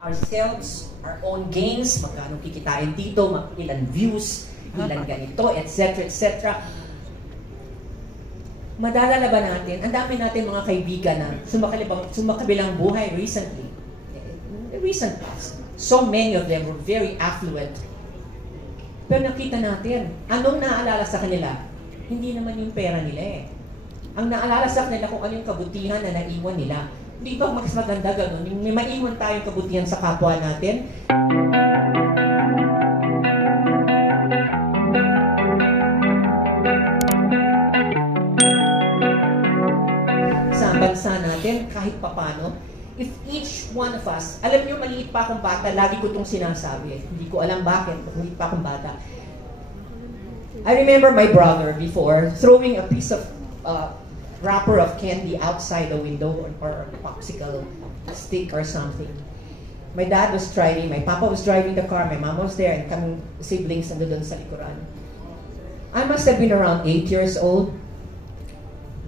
ourselves, our own gains, magkano kikitain dito, ilan views, ilan ganito, etc., etc. Madalala ba natin, ang dami natin mga kaibigan na sumakabilang buhay recently, recent past. So many of them were very affluent. Pero nakita natin, anong naaalala sa kanila? Hindi naman yung pera nila eh. Ang naalala sa kanila kung ano yung kabutihan na naiwan nila. Hindi ba mas maganda ganun? May maiwan tayong kabutihan sa kapwa natin. Sa bansa natin, kahit papano, if each one of us, alam niyo, maliit pa akong bata, lagi ko itong sinasabi. Hindi ko alam bakit, maliit pa akong bata. I remember my brother before throwing a piece of wrapper of candy outside the window or a popsicle stick or something. My dad was driving, my papa was driving the car, my mom was there, and kaming siblings nandoon sa likuran. I must have been around 8 years old,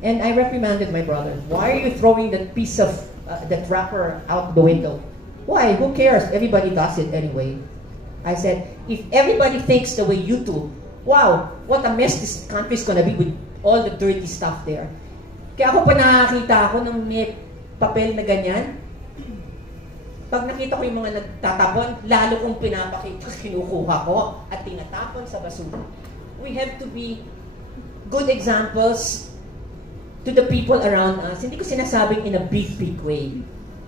and I reprimanded my brother. Why are you throwing that piece of that wrapper out the window? Why? Who cares? Everybody does it anyway. I said, if everybody thinks the way you do, wow, what a mess this country is gonna be with all the dirty stuff there. Kaya ako pa nakakita ako ng may papel na ganyan. Pag nakita ko yung mga nagtatapon, lalo kong pinapakita, kinukuha ko at tinatapon sa basura. We have to be good examples to the people around us. Hindi ko sinasabing in a big way.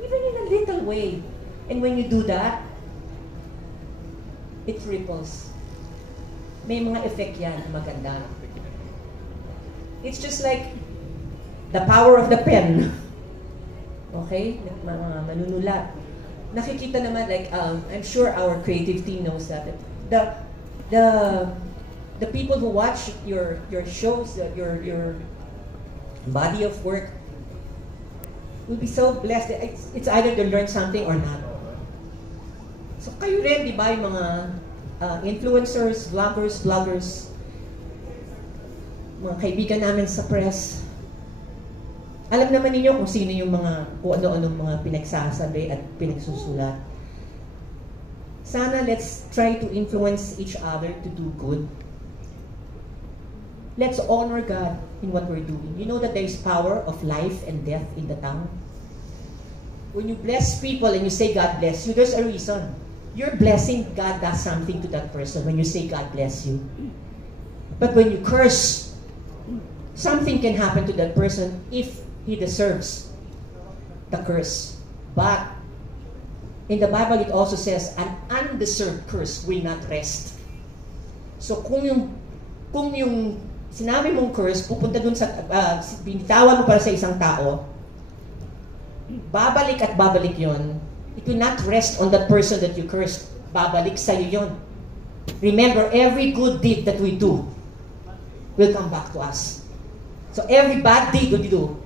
Even in a little way. And when you do that, it ripples. May mga effect yan na maganda. It's just like the power of the pen. Okay? Mga manunulat. Nakikita naman, like, I'm sure our creative team knows that. The people who watch your shows, your body of work, will be so blessed. It's either to learn something or not. So kayo rin, di ba, yung mga influencers, vloggers, mga kaibigan namin sa press, alam naman ninyo kung sino yung kung ano-anong mga pinagsasabi at pinagsusulat. Sana let's try to influence each other to do good. Let's honor God in what we're doing. You know that there is power of life and death in the tongue. When you bless people and you say God bless you, there's a reason. You're blessing, God does something to that person when you say God bless you. But when you curse, something can happen to that person if he deserves the curse. But in the Bible, it also says, an undeserved curse will not rest. So kung yung sinabi mong curse, pupunta dun sa, binitawan mo para sa isang tao, babalik at babalik yon. It will not rest on that person that you cursed. Babalik sa'yo yon. Remember, every good deed that we do will come back to us. So every bad deed that we do,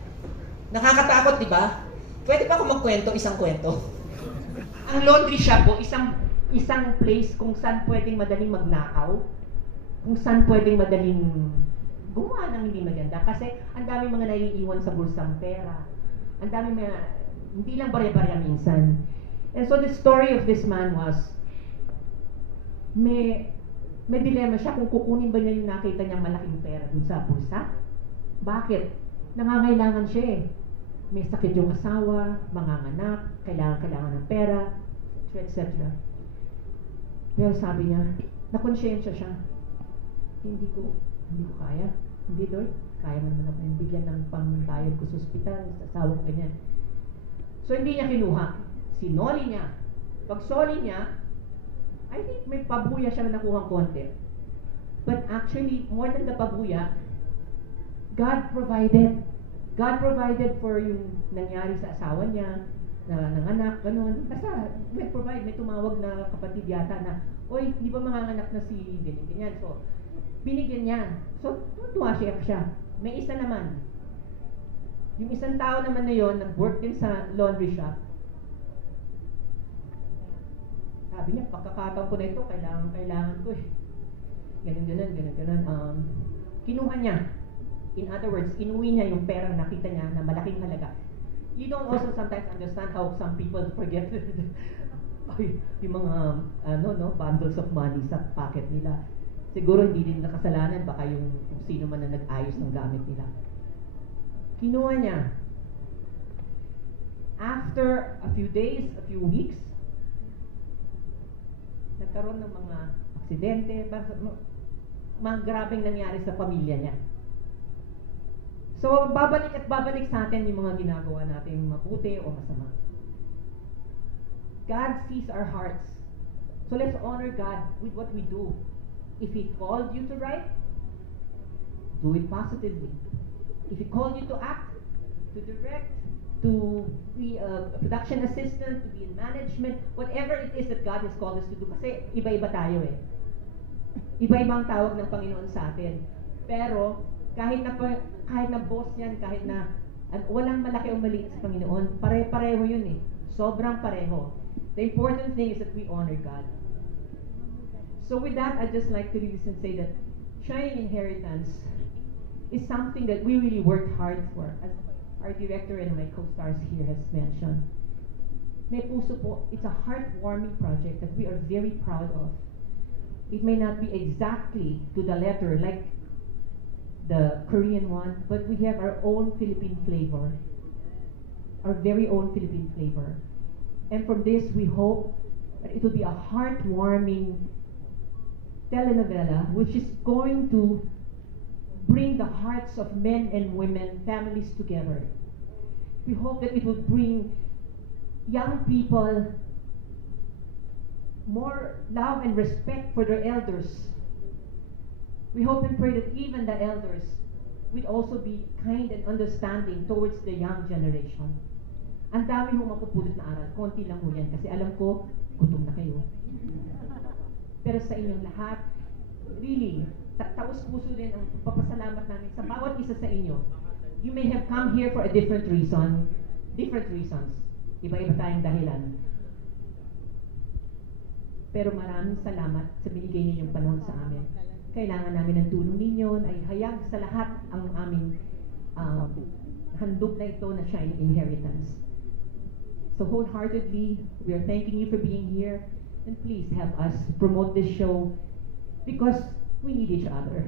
nakakatakot, di ba? Pwede pa ako magkwento, isang kwento. Ang laundry shop po, isang place kung saan pwedeng madaling magnakaw, kung saan pwedeng madaling gumawa ng hindi maganda. Kasi ang dami mga naiiwan sa bulsang pera. Ang dami hindi lang bare-barya minsan. And so the story of this man was, may dilemma siya kung kukunin ba niya yung nakita niyang malaking pera dun sa bulsa. Bakit? Nangangailangan siya eh. May sakit yung asawa, manganganak, kailangan ng pera, etc. Pero sabi niya, nakonsensya siya. Hindi ko kaya. Hindi, Lord. Kaya mo naman ako yung bigyan ng pangbayad ko sa ospital, sa asawa ko, ganyan. So hindi niya kinuha. Sinoli niya. Pag soli niya, I think may pabuya siya na nakuhang konti. But actually, more than the pabuya, God provided. God provided for yung nangyari sa asawa niya, na nanganak, ganun. Basta, may provide, may tumawag na kapatid yata na, oy, di ba manganganak na si ganyan. So, binigyan niya. So, tuwa siya. May isa naman. Yung isang tao naman na yon, nag-work din sa laundry shop. Sabi niya, pagkakataon ko na ito, kailangan ko eh. Ganun. Kinuha niya. In other words, inuwi niya yung perang nakita niya na malaking halaga. You don't also sometimes understand how some people forget yung mga bundles of money sa pocket nila. Siguro hindi din nakasalanan, baka yung kung sino man na nag-ayos ng gamit nila. Kinuha niya. After a few days, a few weeks, nagkaroon ng mga aksidente, mga grabeng nangyari sa pamilya niya. So, babalik at babalik sa atin yung mga ginagawa natin, mabuti o masama. God sees our hearts. So let's honor God with what we do. If He called you to write, do it positively. If He called you to act, to direct, to be a production assistant, to be in management, whatever it is that God has called us to do. Kasi iba-iba tayo eh. Iba-iba ang tawag ng Panginoon sa atin. Pero kahit na boss yan, kahit na walang malaki o maliit sa Panginoon, pare-pareho yun eh. Sobrang pareho. The important thing is that we honor God. So with that, I'd just like to really say that Shining Inheritance is something that we really worked hard for, as our director and my co-stars here has mentioned. May puso po, it's a heartwarming project that we are very proud of. It may not be exactly to the letter like the Korean one, but we have our own Philippine flavor, our very own Philippine flavor. And from this, we hope that it will be a heartwarming telenovela which is going to bring the hearts of men and women, families together. We hope that it will bring young people more love and respect for their elders. We hope and pray that even the elders will also be kind and understanding towards the young generation. Ang dami mong mapupulot na aral. Konti lang mo yan kasi alam ko, gutom na kayo. Pero sa inyong lahat, really, taos-puso din ang papasalamat namin sa bawat isa sa inyo. You may have come here for a different reason, different reasons. Iba-iba tayong dahilan. Pero maraming salamat sa binigay ninyong panahon sa amin. Kailangan namin ng tulong ninyo, ay hayag sa lahat ang aming handog na ito na Shining Inheritance. So wholeheartedly, we are thanking you for being here, and please help us promote this show because we need each other.